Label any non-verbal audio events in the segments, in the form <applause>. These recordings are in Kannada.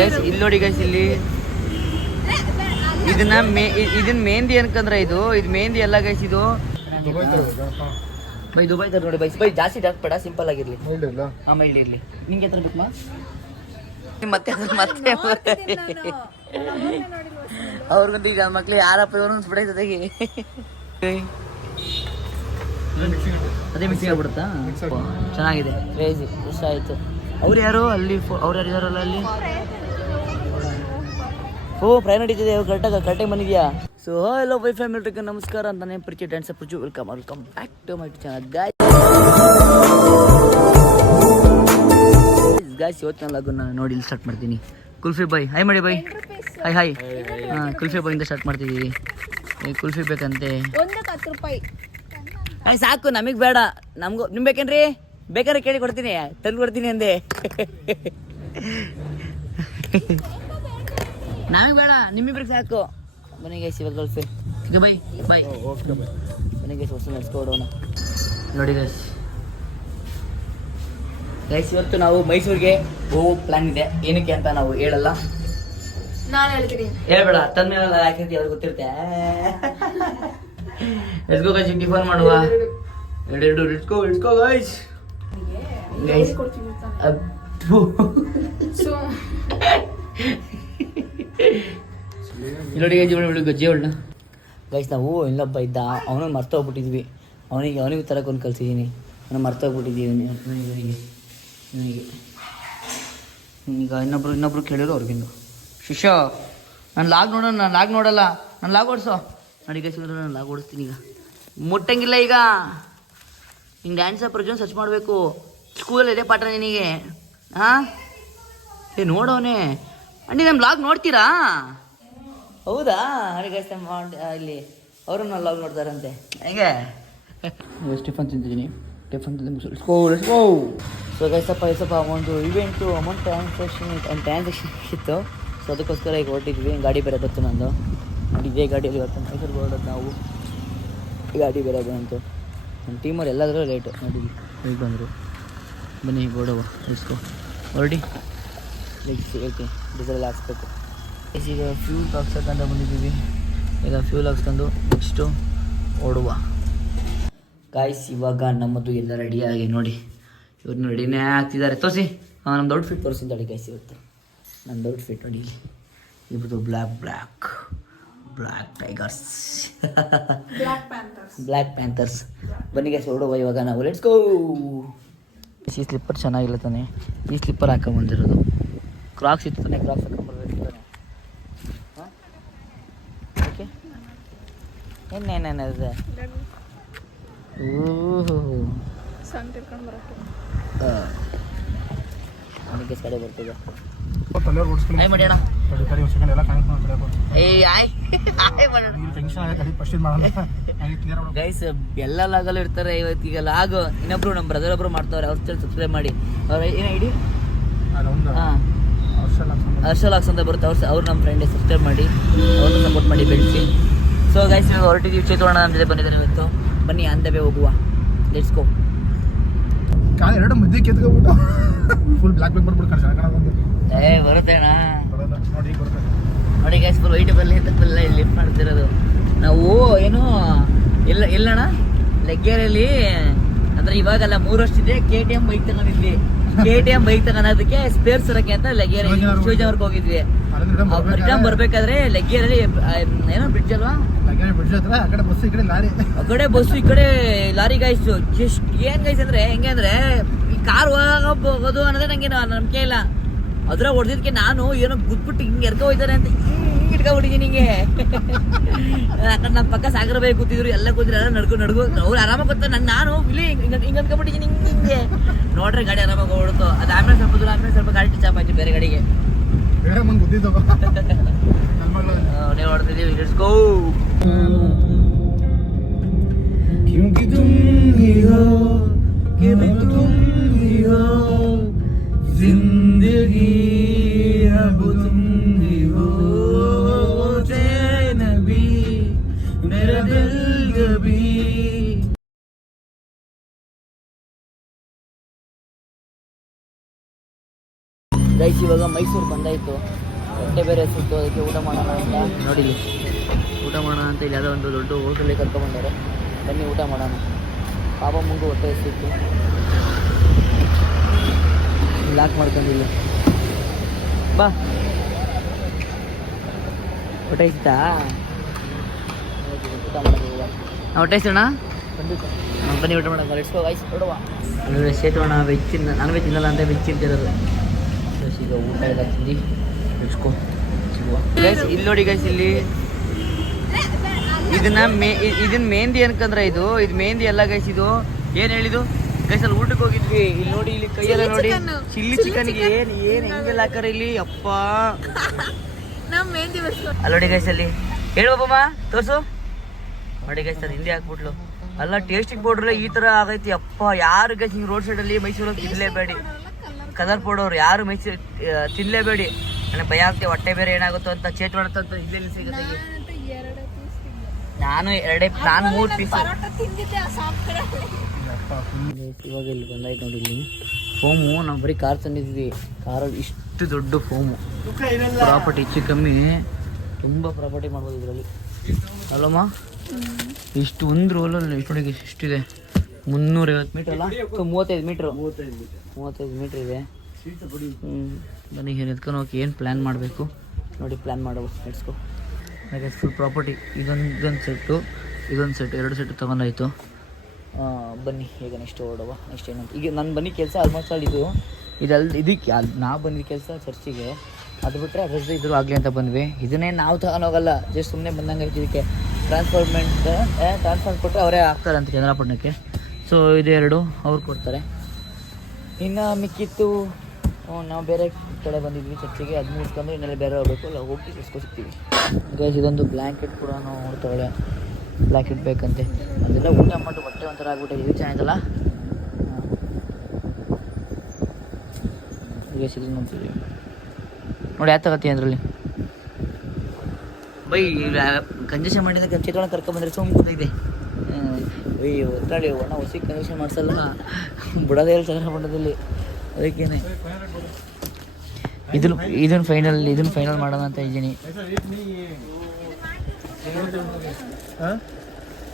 ಗೈಸ್ ಇಲ್ಲಿ ನೋಡಿ ಗೈಸ್ ಇಲ್ಲಿ ಇದನ್ನ ಮೇ ಇದನ್ನ ಮೆಹಂದಿ ಅನ್ಕಂದ್ರೆ ಇದು. ಇದು ಮೆಹಂದಿ ಎಲ್ಲ ಗೈಸ್ ಇದು. ಬೈ ದುಬೈ ತರ ನೋಡಿ ಬೈ. ಬೈ ಜಾಸ್ತಿ ಡಾಕ್ ಬೇಡ ಸಿಂಪಲ್ ಆಗಿರ್ಲಿ. ಮೈಲ್ಡ್ ಆಮೇಲೆ ಇರ್ಲಿ. ನಿಂಗೆ <laughs> ಮತ್ತೆ ಮತ್ತೆ ಅವ್ರಿಗಂತ ಈಗ ಮಕ್ಳು ಯಾರಪ್ಪ ಇವರು ಜೊತೆಗೆ. ಅದೇ ಮಿಕ್ಸಿಂಗ್ ಆಗ್ಬಿಡುತ್ತಾ? ಚೆನ್ನಾಗಿದೆ. ಕ್ರೇಜಿ ಖುಷಿ ಆಯ್ತು. ಅವ್ರು ಯಾರು ಅಲ್ಲಿ ಅವ್ರು ಯಾರು ಇದಾರಲ್ಲ ಅಲ್ಲಿ? ಓ ಪ್ರಯಾಣ ನಡೀತಿದೆ ಕರೆಕ್ಟಾಗ ಕರೆಕ್ಟಾಗಿ ಬಂದಿದ್ಯಾ? ಸೊ ಹಲೋ ವೈ ಫ್ಯಾಮಿಲಿ ನಮಸ್ಕಾರ ನಾನೇ ಪರಿಚಯ dance ಪುಜು welcome welcome back to my channel guy guys ಇವತ್ತಿನ ಲಗುನ ನೋಡಿ ಇಲ್ಲಿ ಸ್ಟಾರ್ಟ್ ಮಾಡ್ತೀನಿ. ಕುಲ್ಫಿ ಬಾಯ್ ಹಾಯ್ ಮಾಡಿ ಬಾಯ್ ಹಾಯ್ ಹಾಯ್ ಹಾಂ ಕುಲ್ಫಿ ಬಾಯಿಂದ ಸ್ಟಾರ್ಟ್ ಮಾಡ್ತಿದ್ದೀವಿ ಈ ಕುಲ್ಫಿ ಬೇಕಂತೆ. ಹಾಯ್ ಸಾಕು ನಮಗೆ ಬೇಡ. ನಮಗೂ ನಿಮ್ ಬೇಕೇನ್ರಿ? ಬೇಕಾದ್ರೆ ಕೇಳಿ ಕೊಡ್ತೀನಿ ತಂದು ಕೊಡ್ತೀನಿ ಅಂದೆ. <laughs> ನಮಗೆ ಬೇಡ ನಿಮ್ಮಿಬ್ರಿಗೆ ಸಾಕು. ಬನ್ನಿ ಗೈಸ್ ಇವಾಗ ಈಗ ಬೈ ಬಾಯ್ ಓಕೆ ಬೈ. ಬನ್ನಿ ಗೈಸ್ ಹೊಸ ನಡೆಸ್ಕೊಡೋಣ ನೋಡಿ ಗೈಸ್ ಗೈಸ್ ಇವತ್ತು ನಾವು ಮೈಸೂರಿಗೆ ಹೋಗೋ ಪ್ಲಾನ್ ಇದೆ. ಏನಕ್ಕೆ ಅಂತ ನಾವು ಹೇಳಲ್ಲ. ನಾನು ಹೇಳ್ತೀನಿ. ಹೇಳ್ಬೇಡ ತಂದ್ಮೇಲೆ ಯಾಕೆ ಅವ್ರಿಗೆ ಗೊತ್ತಿರುತ್ತೆ? ಎಸ್ಗೋ ಗೈಸ್ ಟಿಫನ್ ಮಾಡುವ. ಎರಡು ಇಟ್ಕೋ ಇಟ್ಕೋ ಗೈಸ್ ಗೈಸ್ ಸೊ ಇವಳು ಗಜ್ಜಿ ಅವಳನ್ನ ಗೈಸ್ ನಾವು ಇಲ್ಲೊಬ್ಬ ಇದ್ದ ಅವನನ್ನು ಮರ್ತೋಗ್ಬಿಟ್ಟಿದ್ವಿ. ಅವನಿಗೆ ಅವನಿಗೆ ತರಕ್ಕೆ ಕಲ್ಸಿದ್ದೀನಿ ಅವನು ಮರ್ತೋಗ್ಬಿಟ್ಟಿದ್ದೀವಿ ಇವನಿಗೆ. ಇವನಿಗೆ. ಈಗ ಇನ್ನೊಬ್ರು ಇನ್ನೊಬ್ರು ಕೇಳಿರೋ ಅವ್ರಿಗಿಂದು. ಶಿಷ್ಯ ನಾನು ಲಾಗ್ ನೋಡೋಣ ನಾನು ಲಾಗ್ ನೋಡಲ್ಲ. ನಾನು ಲಾಗ್ ಓಡಿಸೋ. ನೋಡಿ ಗೈಸ್ ನಾನು ಲಾಗ್ ಓಡಿಸ್ತೀನಿ ಈಗ. ಮುಟ್ಟಂಗಿಲ್ಲ ಈಗ. ಹಿಂಗೆ ಡ್ಯಾನ್ಸ್ ಪ್ರಜೋನ್ ಸರ್ಚ್ ಮಾಡಬೇಕು. ಸ್ಕೂಲಲ್ಲಿ ಇದೆ ಪಾಠ ನಿನಗೆ. ಹಾಂ ಏ ನೋಡೋನೆ. ಅಂಡಿ ನಮ್ಮ ಲಾಗ್ ನೋಡ್ತೀರಾ? ಹೌದಾ? ಗೈಸ್ ಇಲ್ಲಿ ಅವರು ನನ್ನ ಲಾಗ್ ನೋಡ್ತಾರಂತೆ. ಹೆಂಗೆ? ಟಿಫನ್ ತಿಂತಿದ್ದೀನಿ. ಟಿಫನ್ ತಿಂದು ಸ್ಕೋ ಗೋ ಸೊ ಗೈಸ್ ಗೈಸಪ್ಪ ಸ್ವಲ್ಪ ಒಂದು ಇವೆಂಟು ಅಮೌಂಟ್ ಟ್ರಾನ್ಸಾಕ್ಷನ್ ಟ್ರಾನ್ಸಾಕ್ಷನ್ ಇತ್ತು. ಸೊ ಅದಕ್ಕೋಸ್ಕರ ಈಗ ಹೊರಟಿದ್ವಿ. ಗಾಡಿ ಬೇರೆ ಬಂತು ನಂದು. ಇದೇ ಗಾಡಿಯಲ್ಲಿ ಇವತ್ತು ಮೈಸೂರು ಹೊರಡೋದು ನಾವು ಈ ಗಾಡಿ ಬೇರೆ ಬಂತು. ನಮ್ಮ ಟೀಮವ್ರು ಎಲ್ಲಾದರೂ ಲೇಟು ನೋಡಿ ಈಗ ಬಂದರು. ಬನ್ನಿ ಗೋಡವ ಇಸ್ಕೋ ಹೊರಡಿ. ಲೈಕ್ಸ್ ಹೇಳ್ತೀನಿ ಡೀಸೆಲ್ ಹಾಕ್ಸ್ಬೇಕು. ಈಗ ಫ್ಯೂಲ್ ಹಾಕ್ಸಕ್ಕಂತ ಬಂದಿದ್ದೀವಿ. ಈಗ ಫ್ಯೂಲ್ ಹಾಕ್ಸ್ಕೊಂಡು ನೆಕ್ಸ್ಟು ಓಡುವ. ಗಾಯ್ಸ್ ಇವಾಗ ನಮ್ಮದು ಎಲ್ಲ ರೆಡಿಯಾಗಿ ನೋಡಿ. ಇವ್ರನ್ನ ರೆಡಿನೇ ಆಗ್ತಿದ್ದಾರೆ. ತೋರಿಸಿ. ಹಾಂ ನಮ್ದು ಔಟ್ಫಿಟ್ ತೋರಿಸಿದ್ದಾಳೆ ಗೈಸ್ ಇವತ್ತು. ನಮ್ದು ಔಟ್ಫಿಟ್ ನೋಡಿ. ಇಬ್ಬರದು black black black tigers black panthers ಬನ್ನಿ ಗೈಸ್ ಓಡುವ ಇವಾಗ ನಾವು. ಲೆಟ್ಸ್ ಗೋ ಈ ಸ್ಲಿಪ್ಪರ್ ಚೆನ್ನಾಗಿಲ್ಲ ತಾನೆ. ಈ ಸ್ಲಿಪ್ಪರ್ ಹಾಕೊಂಬಂದಿರೋದು ಕ್ರಾಕ್ಸ್ ಇತ್ತು ಕ್ರಾಕ್ಸ್ ಹಾಕೊಂಬರ್ಬೇಕು ತಾನೆ. ಹಾಂ? ಓಕೆ ಏನೇನೇನಿದೆ ಓಹೋ ಕಡೆ ಬರ್ತಿದೆ. ಎಲ್ಲ ಈಗ ಗೈಸ್ ಎಲ್ಲ ಲಾಗಲ್ಲೂ ಇರ್ತಾರೆ ಇವತ್ತೀಗ ಲಾಗ್. ಇನ್ನೊಬ್ರು ನಮ್ಮ ಬ್ರದರ್ ಒಬ್ರು ಮಾಡ್ತಾವ್ರೆ ಅವ್ರ ಸಬ್ಸ್ಕ್ರೈಬ್ ಮಾಡಿ. ಅವ್ರ ಏನು ಐಡಿ ಅಲ್ಲ ಒಂದು ಹಾಂ ವರ್ಷ ಹಾಕ್ಸ್ಕೊಂಡು ಹರ್ಷಲ್ ಹಾಕ್ಸ್ ಅಂತ ಬರುತ್ತೆ. ಅವ್ರು ಅವ್ರು ನಮ್ಮ ಫ್ರೆಂಡ್ ಸಬ್ಸ್ಕ್ರೈಬ್ ಮಾಡಿ ಅವ್ರನ್ನ ಸಪೋರ್ಟ್ ಮಾಡಿ ಬೆಳೆಸಿ. ಸೊ ಗೈಸ್ ನೀವು ಹೊರಟಿದ್ದೀವಿ ಚೇತೋಣ ನಮ್ಮ ಜೊತೆ ಬಂದಿದ್ದಾರೆ ಇವತ್ತು. ಬನ್ನಿ ಅಂದವೇ ಹೋಗುವ. ಲೆಟ್ಸ್ ಗೋ ಕಾಲ ಎರಡು ಮಧ್ಯೆ ಕೆತ್ಕೊಬಿಟ್ಟು ಫುಲ್ ಬ್ಲಾಕ್ ಬ್ಯಾಗ್ ಬರ್ಬಿಟ್ಟು ಕಣ ಕಣ ಬಂದು. ಏ ಬರುತ್ತೇಣ ನೋಡಿ ಬರುತ್ತೆ. ನೋಡಿ ಗೈಸ್ ಫುಲ್ ವೈಟ್ ಬರಲಿ ಅಂತ ಫುಲ್ ಲಿಫ್ಟ್ ಮಾಡ್ತಿರೋದು. ನಾವು ಏನು ಇಲ್ಲ ಇಲ್ಲಣ್ಣ ಲೆಗ್ಗೇರಲ್ಲಿ ಅಂದ್ರೆ ಇವಾಗಲ್ಲ ಮೂರು ವರ್ಷ ಇದೆ ಕೆ ಟಿ ಎಂ ಬೈಕ್ ತಗೊಂಡಿದ್ವಿ ಕೆ ಟಿ ಎಂ ಬೈಕ್ ತಗೊಂಡೋದಕ್ಕೆ ಸ್ಪೇರ್ ಸರಕ್ಕೆ ಅಂತ ಲಗೇರ್ ಶಿವಜನವ್ರಿಗೆ ಹೋಗಿದ್ವಿ. ರಿಟರ್ನ್ ಬರ್ಬೇಕಾದ್ರೆ ಲೆಗ್ಗೇರಲ್ಲಿ ಏನೋ ಬ್ರಿಡ್ಜ್ ಅಲ್ವಾ? ಆ ಕಡೆ ಬಸ್ಸು ಈ ಕಡೆ ಲಾರಿ. ಗಾಯ್ಸು ಜಸ್ಟ್ ಏನ್ ಗಾಯ್ಸ್ ಅಂದ್ರೆ ಹೆಂಗೆ ಅಂದ್ರೆ ಈ ಕಾರ್ ಹೋಗೋದು ಅನ್ನೋದೇ ನಂಗೆ ನಂಬಿಕೆ ಇಲ್ಲ. ಅದ್ರ ಹೊಡೆದಿದ್ಕೆ ನಾನು ಏನೋ ಗುದ್ಬಿಟ್ಟು ಹಿಂಗೆ ಎರ್ಕೊ ಹೋಯ್ತಾರೆ ಅಂತ ಹಿಂಗೆ ಇಟ್ಕೊಬಿಟ್ಟಿದ್ದೀನಿ ಹಿಂಗೆ ಯಾಕಂದ್ರೆ ನಮ್ಮ ಪಕ್ಕ ಸಾಗರ ಬೈ ಕೂತಿದ್ರು ಎಲ್ಲ ಕೂತಿದ್ರು ಎಲ್ಲ ನಡ್ಕೊ ನಡ್ಕೊ ಅವ್ರು ಆರಾಮಾಗಿ ಗೊತ್ತಾ ನನ್ ನಾನು ಇಲ್ಲಿ ಹಿಂಗೆ ಹಿಂಗೆ ಅನ್ಕೊಂಬಿಟ್ಟಿದ್ದೀನಿ ಹಿಂಗೆ ಹಿಂಗೆ ನೋಡ್ರೆ ಗಾಡಿ ಆರಾಮಾಗಿ ಹೋಗ್ಬಿಡ್ತು ಅದು ಆಮೇಲೆ ಸ್ವಲ್ಪ ದೂರ ಆಮೇಲೆ ಸ್ವಲ್ಪ ಗಾಡಿ ಟಚ್ ಆಯ್ತು ಬೇರೆ ಗಾಡಿಗೆ ಬೇರೆ ಮಂದಿ ಗುದ್ದಿದ್ದವ ನನ್ನ ಮಗಳು ನೀವು ಹೊಡ್ತಿದ್ದೀವಿ ಲೆಟ್ಸ್ ಗೋ क्योंकि तुम ही हो कि मैं तुम ही हो जिंदगी अब तुम <laughs> ಗೈಸ್, ಇವಾಗ ಮೈಸೂರು ಬಂದಾಯಿತು. ಹೊಟ್ಟೆ ಬೇರೆ ಸುತ್ತು, ಅದಕ್ಕೆ ಊಟ ಮಾಡೋಣ ಅಂತ. ನೋಡಿ ಊಟ ಮಾಡೋಣ ಅಂತ ಇಲ್ಲಿ ಯಾವುದೋ ಒಂದು ದೊಡ್ಡ ಹೋಟೆಲಿಗೆ ಕರ್ಕೊಂಡ್ಬಂದರೆ ಬನ್ನಿ ಊಟ ಮಾಡೋಣ. ಪಾಪ ಮುಂಗು ಹೊಟ್ಟೆ ಸುತ್ತು. ಲಾಕ್ ಮಾಡ್ಕೊಂಡಿಲ್ಲ ಬಾ. ಹೊಟ್ಟೆ ಇತ್ತಾ? ಊಟ ಮಾಡೋದು ಹೊಟ್ಟೆ ಇಷ್ಟಣ್ಣ ಬನ್ನಿ ಊಟ ಮಾಡೋಣ. ಸೇತೋಣ ವೆಜ್ ತಿನ್ನ ನಾನ್ ವೆಜ್ ತಿನ್ನಲ್ಲ ಅಂತ ವೆಜ್ ತಿಂತಿರೋದು ಈಗ ಊಟ ಎಲ್ಲ ತಿಂದು ಲೆಟ್ಸ್ಕೋ ಸಿಗುವ. ಗೈಸ್ ಇಲ್ಲಿ ನೋಡಿ ಗೈಸ್ ಇಲ್ಲಿ ಇದನ್ನ ಮೇ ಇದನ್ನ ಮೆಹಂದಿ ಅನ್ಕಂದ್ರೆ ಇದು ಇದು ಮೆಹಂದಿ ಎಲ್ಲ ಗೈಸ್ ಇದು. ಏನ್ ಹೇಳಿದು ಗೈಸ್ ಅಲ್ಲಿ ಊಟಕ್ಕೆ ಹೋಗಿದ್ವಿ. ಇಲ್ಲಿ ನೋಡಿ ಇಲ್ಲಿ ಕೈಯೆಲ್ಲ ನೋಡಿ. ಚಿಲ್ಲಿ ಚಿಕನ್ ಚಿಕನ್ಗೆ ಏನು ಏನ್ ಹೆಂಗೆಲ್ಲ ಹಾಕಾರ ಇಲ್ಲಿ? ಅಪ್ಪ ನಮ್ಮ ಮೆಹಂದಿ ಬಸ್ ಅಲ್ಲಿ ನೋಡಿ ಗೈಸ್ ಅಲ್ಲಿ. ಹೇಳು ಬಾಬಮ್ಮ ತೋರ್ಸು. ನೋಡಿ ಗೈಸ್ ಅದು ಹಿಂದೆ ಹಾಕ್ಬಿಟ್ಲು. ಅಲ್ಲ ಟೇಸ್ಟಿಂಗ್ ಪೌಡ್ರ್ ಈ ತರ ಆಗೈತಿ. ಅಪ್ಪ ಯಾರು ಗೈಸ್ ಹಿಂಗ್ ರೋಡ್ ಸೈಡ್ ಅಲ್ಲಿ ಮೈಸೂರಲ್ಲಿ ತಿನ್ಲೇಬೇಡಿ. ಕಲರ್ ಪೌಡರ್ ಯಾರು ಮೈಸೂರು ತಿನ್ನಲೇಬೇಡಿ ತಿನ್ಲೇಬೇಡಿ. ನನಗೆ ಭಯ ಆಗ್ತದೆ ಹೊಟ್ಟೆ ಬೇರೆ ಏನಾಗುತ್ತೋ ಅಂತ ಚೇಟ್ ಮಾಡುತ್ತಂತ ಇಲ್ಲೇ ಸಿಗುತ್ತೆ ನಾನು ಎರಡೇ ನಾನು ಮೂರು ಪೀಸ್ ಇವಾಗ ಇಲ್ಲಿ ಬಂದಾಯ್ತು ನೋಡಿ ಇಲ್ಲಿ. ಫೋಮು ನಾವು ಬರೀ ಕಾರ್ ತಂದಿದ್ವಿ ಕಾರಲ್ಲಿ ಇಷ್ಟು ದೊಡ್ಡ ಫೋಮು. ಪ್ರಾಪರ್ಟಿ ಹೆಚ್ಚು ಕಮ್ಮಿ. ತುಂಬ ಪ್ರಾಪರ್ಟಿ ಮಾಡ್ಬೋದು ಇದರಲ್ಲಿ. ಅಲ್ಲಮ್ಮ? ಇಷ್ಟು ಒಂದು ರೋಲಲ್ಲಿ ಇಷ್ಟು ಇಷ್ಟಿದೆ. ಮುನ್ನೂರೈವತ್ತು ಮೀಟ್ರ್ ಅಲ್ಲ? ಮೀಟ್ರ್ ಮೂವತ್ತೈದು ಮೀಟ್ರ್ ಮೂವತ್ತೈದು ಮೀಟ್ರ್ ಇದೆ. ಹ್ಞೂ ಬನ್ನಿ ಏನು ಎತ್ಕೊಂಡು ಹೋಗಿ ಏನು ಪ್ಲ್ಯಾನ್ ಮಾಡಬೇಕು? ನೋಡಿ ಪ್ಲ್ಯಾನ್ ಮಾಡುವ ನೆಡ್ಸ್ಕೊ ಹಾಗೆ ಫುಲ್ ಪ್ರಾಪರ್ಟಿ ಇದೊಂದು ಇದೊಂದು ಸೆಟ್ಟು ಇದೊಂದು ಸೆಟ್ ಎರಡು ಸೆಟ್ ತೊಗೊಂಡಾಯ್ತು. ಬನ್ನಿ ಈಗ ನೆಕ್ಸ್ಟ್ ಓಡುವ. ನೆಕ್ಸ್ಟ್ ಏನಂತ ಈಗ ನಾನು ಬನ್ನಿ ಕೆಲಸ ಆಲ್ಮೋಸ್ಟ್ ಆಲ್ ಇದು. ಇದಲ್ ಇದಕ್ಕೆ ಅಲ್ಲಿ ನಾವು ಬಂದಿದ್ದ ಕೆಲಸ ಚರ್ಚಿಗೆ ಅದು ಬಿಟ್ಟರೆ ಅದರದ್ದು ಇದ್ರು ಆಗಲಿ ಅಂತ ಬಂದ್ವಿ. ಇದನ್ನೇ ನಾವು ತಗೊಂಡೋಗಲ್ಲ. ಜಸ್ಟ್ ಸುಮ್ಮನೆ ಬಂದಂಗೆ ಇದಕ್ಕೆ. ಟ್ರಾನ್ಸ್ಫರ್ಮೆಂಟ್ ಟ್ರಾನ್ಸ್ಫರ್ ಕೊಟ್ಟರೆ ಅವರೇ ಹಾಕ್ತಾರಂತೆ ಚಂದ್ರಪಟ್ಟಣಕ್ಕೆ ಸೊ ಇದೆರಡು ಅವ್ರು ಕೊಡ್ತಾರೆ. ಇನ್ನು ಮಿಕ್ಕಿತ್ತು ನಾವು ಬೇರೆ ಕಡೆ ಬಂದಿದ್ವಿ ಚರ್ಚಿಗೆ ಅದು ಮುಗಿಸ್ಕೊಂಡು ಇನ್ನೆಲ್ಲ ಬೇರೆ ಹೋಗ್ಬೇಕು. ಅಲ್ಲ, ಹೋಗಿ ಸಿಗ್ತೀವಿ ಗೈಸ್ ಇದೊಂದು ಬ್ಲ್ಯಾಂಕೆಟ್ ಕೂಡ ನಾವು ನೋಡ್ತಾಳೆ ಬ್ಲ್ಯಾಂಕೆಟ್ ಬೇಕಂತೆ. ಅದೆಲ್ಲ ಊಟ ಮಾಡಿ ಬಟ್ಟೆ ಒಂಥರ ಆಗ್ಬಿಟ್ಟಿದೆ ಇದು ಚೆನ್ನಾಗಿತ್ತಲ್ಲ? ಗೈಸ್ ಇದು ನೋಡ್ತೀವಿ. ನೋಡಿ, ಯಾವ ತಗತ್ತಿ ಅದರಲ್ಲಿ? ಬೈ ಕಂಜೆಷನ್ ಮಾಡಿದ ಚಿತ್ರೊಳಗೆ ಕರ್ಕೊಂಬಂದ್ರೆ ಸುಮ್ಮನೆ ಕೂತಿದೆ ಅಯ್ಯೋ ಒತ್ತಡಿ ಒಣ ಹೊಸಿ ಕಂಜೆಷನ್ ಮಾಡಿಸಲ್ಲ. ಬಿಡೋದೇ ಇಲ್ಲ ಚಂದ್ರಪಟ್ಟಣದಲ್ಲಿ ಅದಕ್ಕೇನೆ. ಇದನ್ನು ಇದನ್ನು ಫೈನಲ್ ಇದನ್ನು ಫೈನಲ್ ಮಾಡೋಣ ಅಂತ ಇದ್ದೀನಿ.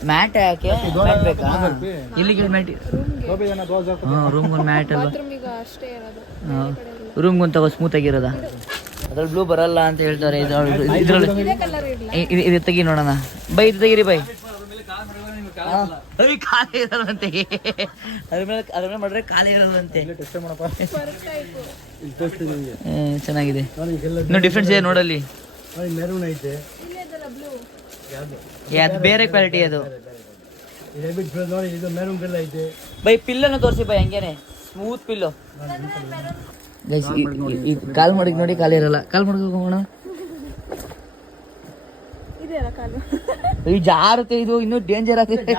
ಮ್ಯಾಟ್ ಯಾಕೆ? ಮ್ಯಾಟ್ ಬೇಕಾ? ಇಲ್ಲಿಗೆ ಮ್ಯಾಟ್ ಹಾಂ ರೂಮ್ ಒಂದು ಮ್ಯಾಟ್ ಅಲ್ವಾ? ಈಗ ಅಷ್ಟೇ ಇರೋದು. ರೂಮ್ಗೆ ಒಂದು ತಗೋ ಸ್ಮೂತ್ ಆಗಿರೋದ? ಅದ್ರಲ್ಲಿ ಬ್ಲೂ ಬರಲ್ಲ ಅಂತ ಹೇಳ್ತಾರೆ ಇದರಲ್ಲಿ ಇದೇ ಕಲರ್ ಇರಲ್ಲ ಇದು ಇದು ತೆಗಿ ನೋಡೋಣ. ಬೈ ಇದು ತೆಗಿರಿ ಬೈ. ಅವಿ ಖಾಲಿ ಇರಲ್ಲಂತೆ ಅದ್ರ ಮೇಲೆ ಅದ್ರ ಮೇಲೆ ಮಾಡಿದ್ರೆ ಖಾಲಿ ಇರಲ್ಲಂತೆ ಹ್ಮ್, ಚೆನ್ನಾಗಿದೆ. ಇನ್ನು ಡಿಫ್ರೆನ್ಸ್ ಇದೆ ನೋಡಲ್ಲಿ? ಅದು ಬೇರೆ ಕ್ವಾಲಿಟಿ ಅದು. ರೆಬಿಟ್ ನೋಡಿ ಇದು ಮೆರೂನ್ ಕಲರ್ ಐತೆ. ಬೈ ಪಿಲ್ಲನ್ನು ತೋರಿಸಿ ಬೈ ಹಂಗೇನೆ. ಸ್ಮೂತ್ ಪಿಲ್ಲೋ ಗೈಸ್ ಕಾಲ್ ಮಾಡಿದ್ ನೋಡಿ ಕಾಲಿರಲ್ಲ ಇರಲ್ಲ. ಕಾಲ್ ಮಡಗ್ ಕಾಲು. ಈ ಜಾರುತ್ತೆ ಇದು ಇನ್ನೂ ಡೇಂಜರ್ ಆಗುತ್ತೆ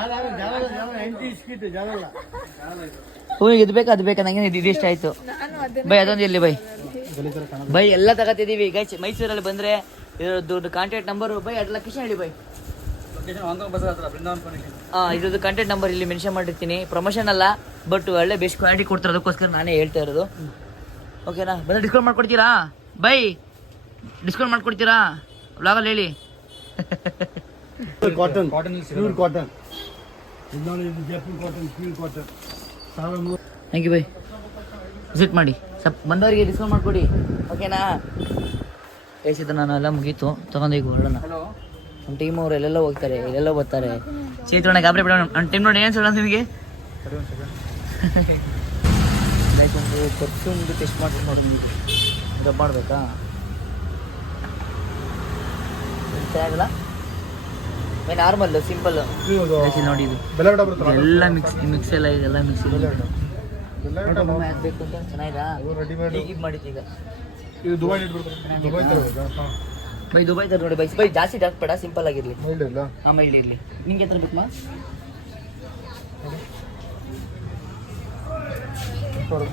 ಹ್ಞೂ ಇದು ಬೇಕಾ ಅದು ಬೇಕಾ? ನಂಗೆ ಇದು ಇಷ್ಟ ಆಯ್ತು. ನಾನು ಅದನ್ನ ಬೈ ಅದೊಂದು ಇಲ್ಲಿ ಬೈ? ಬೈ ಎಲ್ಲ ತಗತಿದೀವಿ ಗೈಸ್ ಮೈಸೂರಲ್ಲಿ ಬಂದ್ರೆ ಇದ್ರದ್ದು ಕಾಂಟ್ಯಾಕ್ಟ್ ನಂಬರ್ ಬೈ ಅದ್ ಲೊಕೇಶನ್ ಹೇಳಿ ಬೈ. ಹಾ ಇದ್ರದ್ದು ಕಾಂಟ್ಯಾಕ್ಟ್ ನಂಬರ್ ಇಲ್ಲಿ ಮೆನ್ಷನ್ ಮಾಡಿರ್ತೀನಿ. ಪ್ರಮೋಷನ್ ಅಲ್ಲ ಬಟ್ ಒಳ್ಳೆ ಬೆಸ್ಟ್ ಕ್ವಾಲಿಟಿ ಕೊಡ್ತಾರೆ. ಅದಕ್ಕೋಸ್ಕರ ನಾನೇ ಹೇಳ್ತಾ ಇರೋದು. ಓಕೆನಾ ಬಂದ್ರೆ ಡಿಸ್ಕೌಂಟ್ ಮಾಡ್ಕೊಡ್ತೀರಾ? ಬೈ ಡಿಸ್ಕೌಂಟ್ ಮಾಡ್ಕೊಡ್ತೀರಾ? ಬ್ಲಾಗಲ್ಲಿ ಹೇಳಿ. ಕಾಟನ್ ಪ್ಯೂರ್ ಕಾಟನ್ ಇದು ನೋಡಿ ಇದು ಜೈಪುರ್ ಕಾಟನ್ ಪ್ಯೂರ್ ಕಾಟನ್ ಸಾವಿರ ಮೂರು ಥ್ಯಾಂಕ್ ಯು ಬೈ ವಿಸಿಟ್ ಮಾಡಿ. ಸ್ವಲ್ಪ ಬಂದವರಿಗೆ ಡಿಸ್ಕೌಂಟ್ ಮಾಡಿಕೊಡಿ. ಓಕೆನಾ ಕೈಸಿದ ನಾನು ಎಲ್ಲ ಮುಗೀತು. ತಗೊಂಡು ಈಗ ಹೊರಡೋಣ ನಮ್ಮ ಟೀಮ್ ಅವ್ರು ಎಲ್ಲೆಲ್ಲ ಹೋಗ್ತಾರೆ ಎಲ್ಲೆಲ್ಲ ಬರ್ತಾರೆ. ಚೇತೋಣ ಗಾಬರಿ ಬಿಡೋಣ. ನಮ್ಮ ಟೀಮ್ ನೋಡಿ ಏನು ಹೇಳೋಣ ನಿಮಗೆ? ಲೈಕ್ <laughs> ಒಂದು ಪರ್ಫ್ಯೂಮ್ದು ಟೆಸ್ಟ್ ಮಾಡಿ ನೋಡಿ ಡಬ್ ಮಾಡಬೇಕಾ? ಚೆನ್ನಾಗಲ್ಲ. ನಾರ್ಮಲ್ ಸಿಂಪಲ್ ನೋಡಿ ಇದು. ಎಲ್ಲ ಮಿಕ್ಸ್ ಮಿಕ್ಸ್ ಎಲ್ಲ ಇದೆಲ್ಲ ಮಿಕ್ಸ್ ಬೆಲ್ಲ ಬೇಕು ಅಂತ ಚೆನ್ನಾಗಿದಾ. ಈಗ ಮಾಡಿದ್ದು ಈಗ. ಬೈ ದುಬೈ ತರ ನೋಡಿ ಬೈ. ಬೈ ಜಾಸ್ತಿ ಡಾಕ್ ಬೇಡ ಸಿಂಪಲ್ ಆಗಿರ್ಲಿ. ಹಾಂ ಮೈಲ್ಡ್ ಇರಲಿ. ನಿಂಗೆ ಎತ್ತರ ಬೇಕು ಮಾ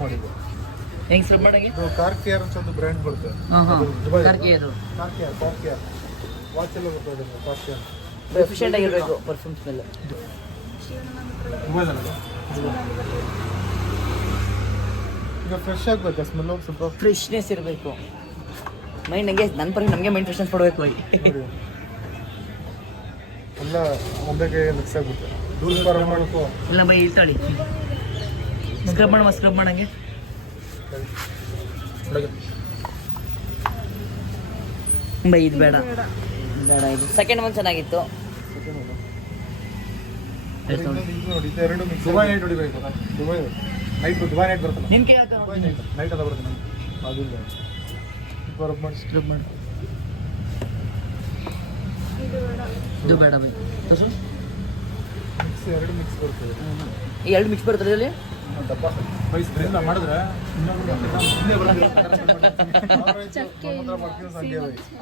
ಮಾಡಿದ್ದು ಹೆಂಗೆ ಮಾಡಂಗೆ ಕಾರ್ ಕೇರ್ ಅಂತ ಒಂದು ಬ್ರ್ಯಾಂಡ್ ಬರುತ್ತೆ. ಹಾಂ ಹಾಂ. ದುಬೈ ಕಾರ್ಕೆ ಅದು car care car care watch ಎಲ್ಲ ಬರ್ತದೆ ಕಾರ್ ಕೇರ್ ಎಫಿಷಿಯೆಂಟ್ ಆಗಿರಬೇಕು ಪರ್ಫ್ಯೂಮ್ ಸ್ಮೆಲ್ ಇದು ಫ್ರೆಶ್ ಆಗಬೇಕು ಸ್ಮೆಲ್ಲು ಸ್ವಲ್ಪ ಫ್ರೆಶ್ನೆಸ್ ಇರಬೇಕು. ಮೈಂಡ್ ನನಗೆ ನನ್ನ ಪರ ನಮಗೆ ಮೈಂಡ್ ಫ್ರೆಶ್ನೆಸ್ ಕೊಡಬೇಕು ಎಲ್ಲ ಒಂದಕ್ಕೆ ಮಿಕ್ಸ್ ಆಗ್ಬಿಟ್ಟು ದೂರ ಬರ ಮಾಡ್ಕೋ ಇಲ್ಲ ಬೈ ಇಲ್ತಾಳಿ ಸ್ಕ್ರಬ್ ಮಾಡಮ್ಮ ಸ್ಕ್ರಬ್ ಮಾಡಂಗೆ. ಬೈ ಇದು ಬೇಡ. ಬೇಡ ಇದು ಸೆಕೆಂಡ್ ಒಂದು ಚೆನ್ನಾಗಿತ್ತು. ಸೆಕೆಂಡ್ ನೋಡಿ? ಇದು ನೋಡಿ ಇದು ಎರಡು ಮಿಕ್ಸ್ ದುಬೈ ನೈಟ್ ಹೊಡಿಬೇಕು ದುಬೈ ನೈಟ್. ದುಬೈ ನೈಟ್ ಬರ್ತಲ್ಲ ನಿನ್ ಕೈ ದುಬೈ ನೈಟ್. ನೈಟ್ ಅದ ಬರುತ್ತೆ ನನಗೆ. ಅದಿಲ್ಲ. ಬರಬ್ ಮಾಡಿ ಮಾಡಿ. ಇದು ಬೇಡ ಇದು ಬೇಡ ಬೈ. ತೋರ್ಸು ಮಿಕ್ಸ್ ಎರಡು ಮಿಕ್ಸ್ ಬರ್ತದೆ. ಎರಡು ಮಿಕ್ಸ್ ಬರುತ್ತೆ ಇದರಲ್ಲಿ?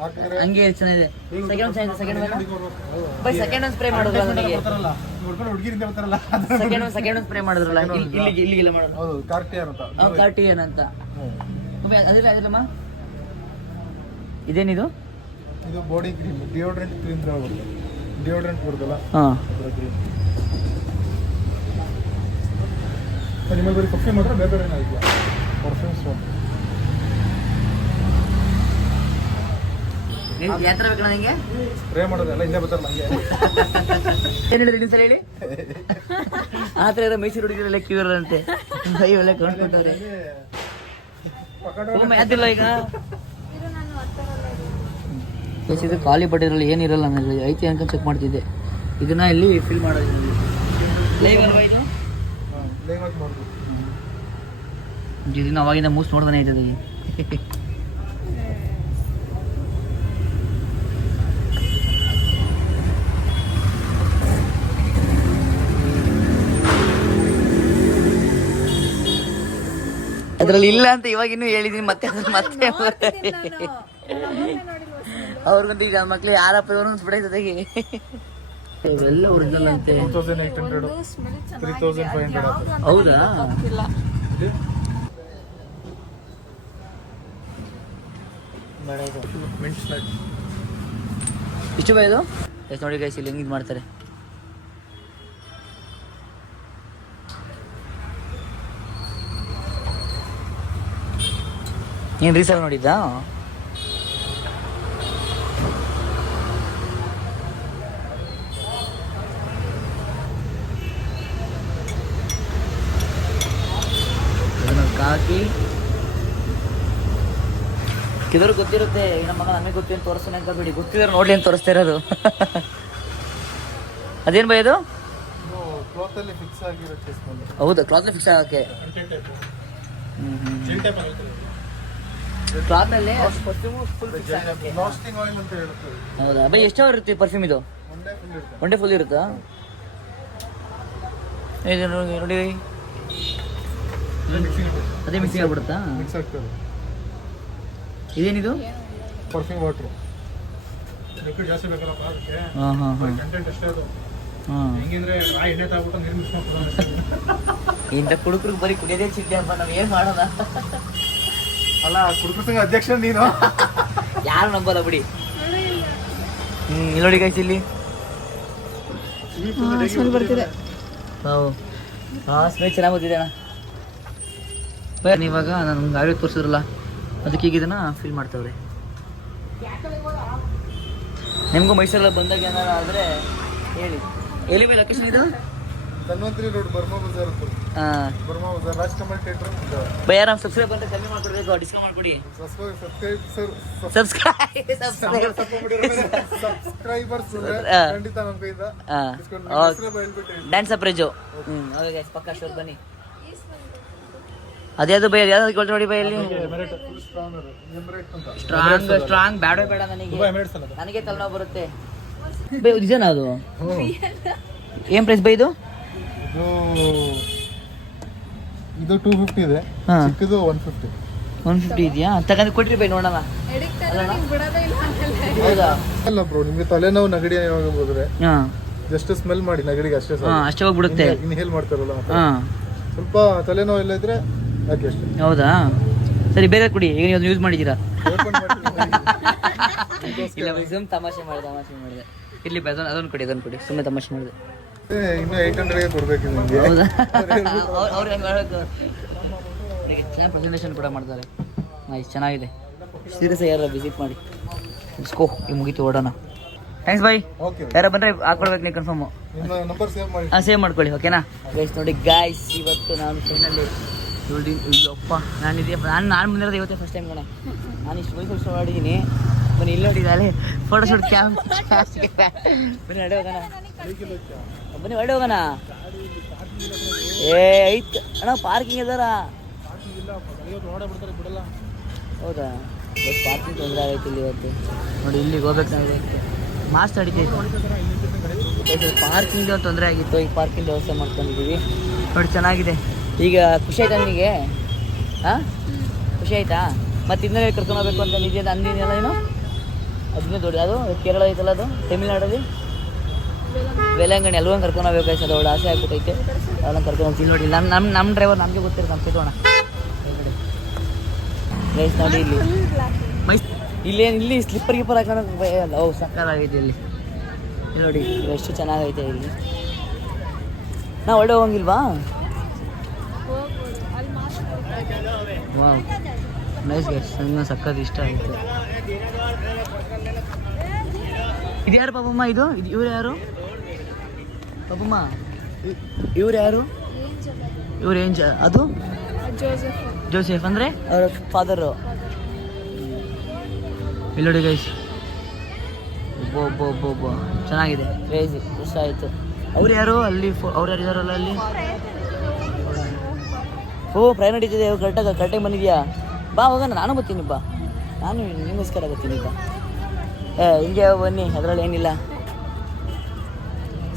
ಹಾಕಿದ್ರೆ ಹಂಗೆ ಚೆನ್ನಾಗಿದೆ. ಸೆಕೆಂಡ್ ಚೆನ್ನಾಗಿದೆ second by second one spray ಮಾಡಿದ್ರಲ್ಲ ನನಗೆ ಹುಡುಗಿರಿಂದ ಬರ್ತಾರಲ್ಲ second one second one spray ಮಾಡಿದ್ರಲ್ಲ ಇಲ್ಲಿ ಇಲ್ಲಿಗೆ ಇಲ್ಲಿಗೆಲ್ಲ ಮಾಡೋದು ಹೌದು ಕಾರ್ಟಿಯರ್ ಅಂತ. ಅವ್ನು ಕಾರ್ಟಿ ಏನಂತ ಹ್ಮ್. ಒಮ್ಮೆ ಅದ್ರ ಅದ್ರಮ್ಮ ಇದೇನಿದು? ಇದು body cream deodorant cream deodorant ಬರುತ್ತಲ್ಲ ಹಾಂ. ಅದರ ಕ್ರೀಮ್ ನಿಮಗೆ ಬರೀ ಮಾತ್ರ ಬೇರೆ ಬೇರೆ ಏನಾಗಿಲ್ಲ ಪರ್ಫ್ಯೂಮ್ಸ್ ನನಗೆ ಸ್ಪ್ರೇ ಮಾಡೋದೆಲ್ಲ ಹಂಗೆ. ಏನು ಹೇಳಿದ್ರಿ ಸರ್ ಹೇಳಿ ಆ ಥರ ಇರೋ ಮೈಸೂರು ಹುಡುಗರೆಲ್ಲ ಇರೋದಂತೆ ಅಯ್ಯೋ ಅದಿಲ್ಲ ಈಗ? ಇದು ಖಾಲಿ ಬಟ್ಟಿದ್ರಲ್ಲಿ ಏನಿರಲ್ಲ ನನಗೆ ಐತಿ ಅಂತ ಚೆಕ್ ಮಾಡ್ತಿದ್ದೆ. ಇದನ್ನ ಇಲ್ಲಿ ಫಿಲ್ ಮಾಡೋದು. ಇದನ್ನ ಅವಾಗಿಂದ ಮೂಸ್ ನೋಡ್ತಾನೆ ಇರ್ತದೆ ಅದ್ರಲ್ಲಿ ಇಲ್ಲ ಅಂತ ಇವಾಗಿನ್ನೂ ಹೇಳಿದೀನಿ ಮತ್ತೆ ಅದ್ರ ಮತ್ತೆ ಅವ್ರಿಗಂತ ಈಗ ಮಕ್ಳು ಯಾರಪ್ಪ ಇವರು ಬಿಡೈತದಾಗಿ ಇವೆಲ್ಲ ಒರಿಜಿನಲ್ ಅಂತೆ. ಹೌದಾ? ಇಷ್ಟು ಬಾಯ್ ಇದು ಎಷ್ಟು ನೋಡಿ ಗೈಸ್ ಇಲ್ಲಿ ಹೆಂಗೆ ಇದು ಮಾಡ್ತಾರೆ. ಏನ್ ರೀಸಲ್ ನೋಡಿದ್ದಾ ಅದನ್ನ ಹಾಕಿ ಕೆಲವರು ಗೊತ್ತಿರುತ್ತೆ ನಮ್ಮ ಮಗ ನಮಗೆ ಗೊತ್ತಿಲ್ಲ ತೋರಿಸ್ತಾನೆ ಅಂತ ಬಿಡಿ. ಗೊತ್ತಿದ್ರೆ ನೋಡ್ಲಿ <laughs> ಅಂತ ತೋರಿಸ್ತಾ ಇರೋದು ಅದೇನು ಬೈ ಅದು ಹೌದಾ ಕ್ಲಾತ್ ಫಿಕ್ಸ್ ಆಗಕ್ಕೆ type hmm hmm gel type ಆಗುತ್ತೆ ಕ್ಲಾತ್ ಅಲ್ಲಿ? ಫುಲ್ ಫಿಕ್ಸ್ ಆಗಕ್ಕೆ ಆಯಿಲ್ ಅಂತ ಹೇಳುತ್ತೆ ಹೌದಾ? ಬೈ ಎಷ್ಟು ಅವರ್ ಇರುತ್ತೆ ಪರ್ಫ್ಯೂಮ್ ಇದು? ಒಂದೇ ಫುಲ್ ಇರುತ್ತೆ. ಒನ್ ಡೇ ಫುಲ್ ಇರುತ್ತಾ? ಇದು ನೋಡಿ ನೋಡಿ. ಅದೇ ಮಿಕ್ಸಿಂಗ್ ಆಗ್ಬಿಡುತ್ತಾ? ಮಿಕ್ಸ್ ಆಗ್ತದೆ. ಇದೇನಿದು ಪರ್ಫ್ಯೂಮ್ ವಾಟ್ರು ಲಿಕ್ವಿಡ್ ಜಾಸ್ತಿ ಬೇಕಲ್ಲಪ್ಪ ಅದಕ್ಕೆ. ಹಾಂ ಹಾಂ ಹಾಂ. ಕಂಟೆಂಟ್ ಅಷ್ಟೇ ಅದು. ಹಾಂ. ಹೆಂಗಿದ್ರೆ ಆ ಎಣ್ಣೆ ತಾಗ್ಬಿಟ್ಟು ನೀರು ಮಿಕ್ಸ್ ಮಾಡ್ಕೊಳ್ಳೋದು ಇಂಥ ಕುಡುಕ್ರಿಗೆ ಬರೀ ಕುಡಿಯೋದೇ ಚಿಂತೆ ಅಪ್ಪ ನಾವು ಏನು ಮಾಡೋಣ? ಅಲ್ಲ ಕುಡುಕರ ಸಂಘ ಅಧ್ಯಕ್ಷ ನೀನು. ಯಾರು ನಂಬಲ್ಲ ಬಿಡಿ. ಹ್ಮ್ ಇಲ್ಲಿ. ನೋಡಿ ಗೈಸ್ ಇಲ್ಲಿ ಸ್ಮೆಲ್ ಬರ್ತಿದೆ. ನಾವು ಹಾಂ ಸ್ಮೆಲ್ ಚೆನ್ನಾಗಿ ಬಂದಿದೆ ಅಣ್ಣ. ಇವಾಗ ನಾನು ಗಾಡಿ ತೋರಿಸಿದ್ರಲ್ಲ. ಅದಕ್ಕೆ ಈಗ ಇದನ್ನ ಫೀಲ್ ಮಾಡ್ತಾವ್ರೆ. ನಿಮಗೂ ಮೈಸೂರಲ್ಲಿ ಬಂದಾಗ ಏನಾರ ಆದರೆ ಹೇಳಿ. ಎಲ್ಲಿ ಬೈ ಲೊಕೇಶನ್ ಇದು? ಧನ್ವಂತರಿ ರೋಡ್ ಬರ್ಮಾ ಬಜಾರ್ ಹಾ. Burma Bazaar Rajkumar theatre by ಆರಾಮ್ ಸಬ್ಸ್ಕ್ರೈಬ್ ಅಂತ ಕಮ್ಮಿ ಮಾಡ್ಕೊಡ್ಬೇಕು ಡಿಸ್ಕೌಂಟ್ ಮಾಡ್ಕೊಡಿ. Subscribe sir subscribe subscribe subscribers. ಖಂಡಿತ ನಮ್ಮ ಕೈಯಿಂದ ಡ್ಯಾನ್ಸ್ ಅಪ್ರೇಜು. ಹ್ಞೂ ಓಕೆ ಗೈಸ್ ಪಕ್ಕ ಶೋರ್ ಬನ್ನಿ. ಅದ್ಯಾವುದು ಬೈ ಯಾವ್ದು ಕೊಟ್ಟು ನೋಡಿ ಬೈ ಇಲ್ಲಿ? ಫುಲ್ ಸ್ಟ್ರಾಂಗ್ ಅದು ಸ್ಟ್ರಾಂಗ್ ಸ್ಟ್ರಾಂಗ್ ಬೇಡ ಬೇಡ ನನಗೆ. ದುಬೈ ಎಮರೇಟ್ಸ್ ಅಲ್ಲ ನನಗೆ ತಲೆನೋವು ಬರುತ್ತೆ. ಬೈ ನಿಜನಾ ಅದು? ಏನ್ ಪ್ರೈಸ್ ಬೈ ಇದು? ಇದು ಇದು ಟೂ ಫಿಫ್ಟಿ ಇದೆ. ಚಿಕ್ಕದು ಒನ್ ಫಿಫ್ಟಿ ಒನ್ ಫಿಫ್ಟಿ ಇದೆಯಾ? ತಗೊಂಡು ಕೊಟ್ಟಿರಿ ಬೈ ನೋಡೋಣ. ಇಲ್ಲ ಅಲ್ಲ ಬ್ರೋ ನಿಮಗೆ ತಲೆನೋವು ನೆಗಡಿ ಯಾವಾಗ ಹೋದ್ರೆ? ಹಾಂ. ಜಸ್ಟ್ ಸ್ಮೆಲ್ ಮಾಡಿ ನಗಡಿಗೆ ಅಷ್ಟೇ ಹಾ ಅಷ್ಟೇ ಹೋಗ್ಬಿಡುತ್ತೆ. ಇನ್ಹೇಲ್ ಮಾಡ್ತಾರಲ್ಲ ಮತ್ತೆ. ಹಾಂ. ಸ್ವಲ್ಪ ತಲೆನೋವು ಎಲ್ಲ ಇದ್ರೆ ಹೌದಾ? ಸರಿ ಬೇರೆ ಕುಡಿ. ಈಗ ನೀವು ಯೂಸ್ ಮಾಡಿದ್ದೀರಾ. ಇಲ್ಲ ಸುಮ್ಮನೆ ತಮಾಷೆ ಮಾಡಿದೆ ತಮಾಷೆ ಮಾಡಿದೆ. ಇಲ್ಲಿ ಅದೊಂದು ಅದೊಂದು ಕೊಡಿ ಅದೊಂದು ಕೊಡಿ. ಸುಮ್ಮನೆ ತಮಾಷೆ ಮಾಡಿದೆ. ಇನ್ನು ಏಟ್ ಹಂಡ್ರೆಡ್ಗೆ ಕೊಡ್ಬೇಕು ನಿಮಗೆ. ಹೌದಾ? ಅವ್ರು ಹೆಂಗೆ ಇದಕ್ಕೆ ಚೆನ್ನಾಗಿ ಪ್ರೆಸೆಂಟೇಷನ್ ಕೂಡ ಮಾಡ್ತಾರೆ. ನೈಸ್ ಚೆನ್ನಾಗಿದೆ. ಸೀರಿಯಸ್ ಯಾರು ವಿಸಿಟ್ ಮಾಡಿ. ಇಸ್ಕೋ ಈಗ ಮುಗೀತು ಓಡೋಣ. ಥ್ಯಾಂಕ್ಸ್ ಬಾಯ್ ಓಕೆ ಯಾರ ಬಂದರೆ ಹಾಕೊಳ್ಬೇಕು ನೀವು ಕನ್ಫರ್ಮ್ ನಿಮ್ಮ ನಂಬರ್ ಸೇವ್ ಮಾಡಿ. ಹಾಂ ಸೇವ್ ಮಾಡ್ಕೊಳ್ಳಿ ಓಕೆನಾ ಗೈಸ್ ನೋಡಿ ಗಾಯ್ಸ್ ಇವತ್ತು ನಾನು ಫೈನಲ್ಲಿ ನೋಡಿ ಅಪ್ಪ ನಾನು ಇದೆಯಾ ನಾನು ನಾನು ಬಂದಿರೋದು ಇವತ್ತೇ ಫಸ್ಟ್ ಟೈಮ್ ಕಣೆ. ನಾನು ಇಷ್ಟು ವಯಸ್ಸು ಇಷ್ಟು ಮಾಡಿದ್ದೀನಿ ಬನ್ನಿ, ಇಲ್ಲಿ ನೋಡಿದ್ದಾಳೆ ಫೋಟೋ ಶೂಟ್ ಕ್ಯಾಮ್ ಬನ್ನಿ ಹೊಡೆ ಹೋಗೋಣ. ಬನ್ನಿ ಹೊಡೆ ಹೋಗೋಣ. ಏ, ಐತ್. ಅಣ್ಣ ಪಾರ್ಕಿಂಗ್ ಇದಾರ? ಹೌದಾ? ಪಾರ್ಕಿಂಗ್ ತೊಂದರೆ ಆಗೈತೆ ಇಲ್ಲಿ ಇವತ್ತು. ನೋಡಿ ಇಲ್ಲಿಗೆ ಹೋಗ್ಬೇಕು ನಾವು ಮಾಸ್ಕ್ ಅಡಿತೈತೆ ಪಾರ್ಕಿಂಗ್ ತೊಂದರೆ ಆಗಿತ್ತು. ಈಗ ಪಾರ್ಕಿಂಗ್ ವ್ಯವಸ್ಥೆ ಮಾಡ್ಕೊಂಡಿದ್ದೀವಿ ನೋಡಿ, ಚೆನ್ನಾಗಿದೆ. ಈಗ ಖುಷಿ ಆಯ್ತಾ ನಿಮಗೆ ಹಾಂ? ಖುಷಿ ಆಯ್ತಾ? ಮತ್ತೆ ಇನ್ನೂ ಕರ್ಕೊಂಡು ಹೋಗ್ಬೇಕು ಅಂತ ನಿಜ ಅಂದಿನೆಲ್ಲ ಏನು? ಅದನ್ನೇ ದೊಡ್ಡ ಅದು ಕೇರಳ ಐತಲ್ಲ ಅದು? ತಮಿಳ್ನಾಡಲ್ಲಿ? ವೇಲಂಗಣಿ ಅಲ್ವ ಕರ್ಕೊಂಡು ಹೋಗ್ಬೇಕು ಆಯ್ತು ಅದು ಆಸೆ ಆಗ್ಬಿಟ್ಟೈತೆ. ಅವನ್ನ ಕರ್ಕೊಂಡು ಹೋಗ್ತೀನಿ ನೋಡಿ. ನಮ್ಮ ನಮ್ಮ ನಮ್ಮ ಡ್ರೈವರ್ ನಮಗೆ ಗೊತ್ತಿರೋ ನಮ್ಮ ಸಿಗೋಣ ಗೈಸ್ ನೋಡಿ ಇಲ್ಲಿ. ಮೈಸ್ ಇಲ್ಲಿ ಇಲ್ಲಿ ಸ್ಲಿಪ್ಪರ್ ಗಿಪ್ಪರ್ ಹಾಕೊಂಡು ಓ ಸಕ್ಕತ್ತಾಗೈತೆ ಇಲ್ಲಿ. ಇಲ್ಲಿ ನೋಡಿ, ಎಷ್ಟು ಚೆನ್ನಾಗೈತೆ ಇಲ್ಲಿ. ನಾ ಒಳ್ಳೆ ಹೋಗಂಗಿಲ್ವಾ ಹೋಗ್ಬೋದು ಅಲ್ಲಿ ಮಾತ್ರ ವಾವ್ ನೈಸ್ ಗೈಸ್ ನನ್ನ ಸಕ್ಕತ್ ಇಷ್ಟ ಆಯಿತು. ಇದು ಯಾರು ಪಾಪಮ್ಮ ಇದು? ಇದು ಇವ್ರು ಯಾರು? ಪಾಪಮ್ಮ ಇವ್ರು ಯಾರು? ಇವ್ರು ಏನ್ ಅದು? ಜೋಸೆಫ್ ಅಂದರೆ? ಅವರ ಫಾದರು ಇಲ್ಲೋಡಿ ನೋಡಿ ಗೈಸ್ ಒಬ್ಬ ಒಬ್ಬ ಒಬ್ಬ ಒಬ್ಬ. ಚೆನ್ನಾಗಿದೆ. ಕ್ರೇಜಿ ಇಷ್ಟ ಆಯಿತು. ಅವ್ರು ಯಾರು ಅಲ್ಲಿ ಅವ್ರು ಯಾರು ಇದಾರಲ್ಲ ಅಲ್ಲಿ? ಓ ಪ್ರಯಾಣ ನಡೀತಿದೆ ಕರೆಕ್ಟಾಗಿ ಕರೆಕ್ಟಾಗಿ ಬಂದಿದ್ಯಾ? ಬಾ ಹೋಗೋಣ ನಾನು ಬರ್ತೀನಿ ಬಾ. ನಾನು ನಿಮಗೋಸ್ಕರ ಬರ್ತೀನಿ ಬಾ. ಏ ಹಿಂಗೆ ಬನ್ನಿ ಅದರಲ್ಲಿ ಏನಿಲ್ಲ.